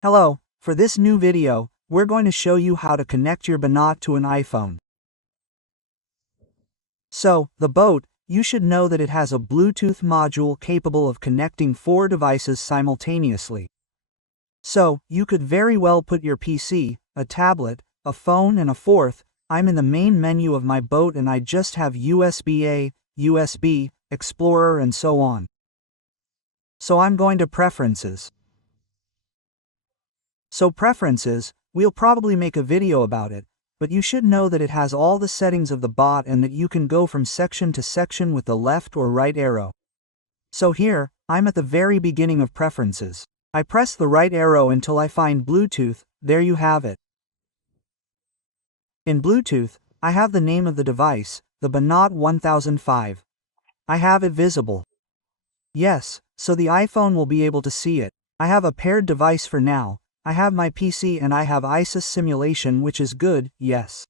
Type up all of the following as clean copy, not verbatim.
Hello, for this new video, we're going to show you how to connect your Bnote to an iPhone. So, the Bnote, you should know that it has a Bluetooth module capable of connecting 4 devices simultaneously. So, you could very well put your PC, a tablet, a phone and a fourth. I'm in the main menu of my Bnote and I just have USB-A, USB, Explorer and so on. So I'm going to Preferences. So Preferences, we'll probably make a video about it, but you should know that it has all the settings of the bot and that you can go from section to section with the left or right arrow. So here, I'm at the very beginning of Preferences. I press the right arrow until I find Bluetooth. There you have it. In Bluetooth, I have the name of the device, the Bnote 1005. I have it visible. Yes, so the iPhone will be able to see it. I have a paired device for now. I have my PC and I have ISIS simulation, which is good, yes.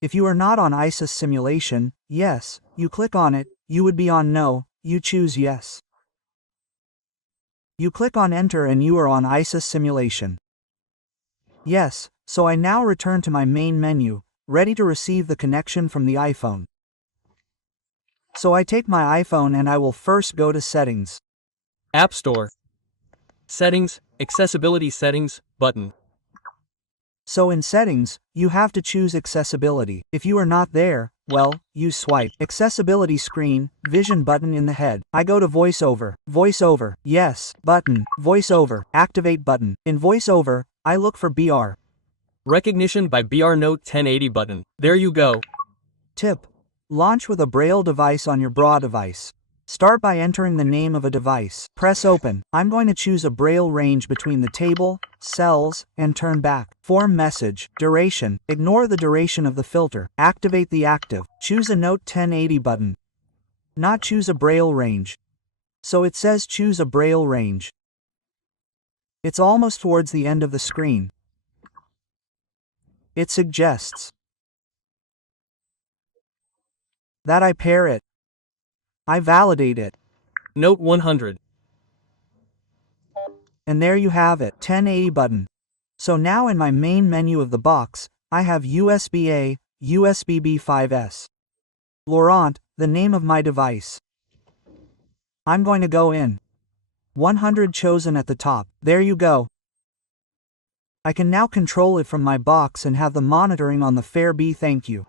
If you are not on ISIS simulation, yes, you click on it, you would be on no, you choose yes. You click on enter and you are on ISIS simulation. Yes, so I now return to my main menu, ready to receive the connection from the iPhone. So I take my iPhone and I will first go to Settings. App Store. Settings, Accessibility Settings, button. So in Settings, you have to choose Accessibility. If you are not there, well, you swipe. Accessibility screen, Vision button in the head. I go to VoiceOver. VoiceOver, yes, button. VoiceOver, Activate button. In VoiceOver, I look for BR. Recognition by Bnote 1080 button. There you go. Tip. Launch with a Braille device on your Braille device. Start by entering the name of a device. Press Open. I'm going to choose a Braille range between the table, cells, and turn back. Form message. Duration. Ignore the duration of the filter. Activate the active. Choose a Note 1080 button. Not choose a Braille range. So it says choose a Braille range. It's almost towards the end of the screen. It suggests that I pair it. I validate it. Note 100. And there you have it, 1080 button. So now in my main menu of the box, I have USB-A, USB-B 5S. Laurent, the name of my device. I'm going to go in. 100 chosen at the top. There you go. I can now control it from my box and have the monitoring on the Fair B. Thank you.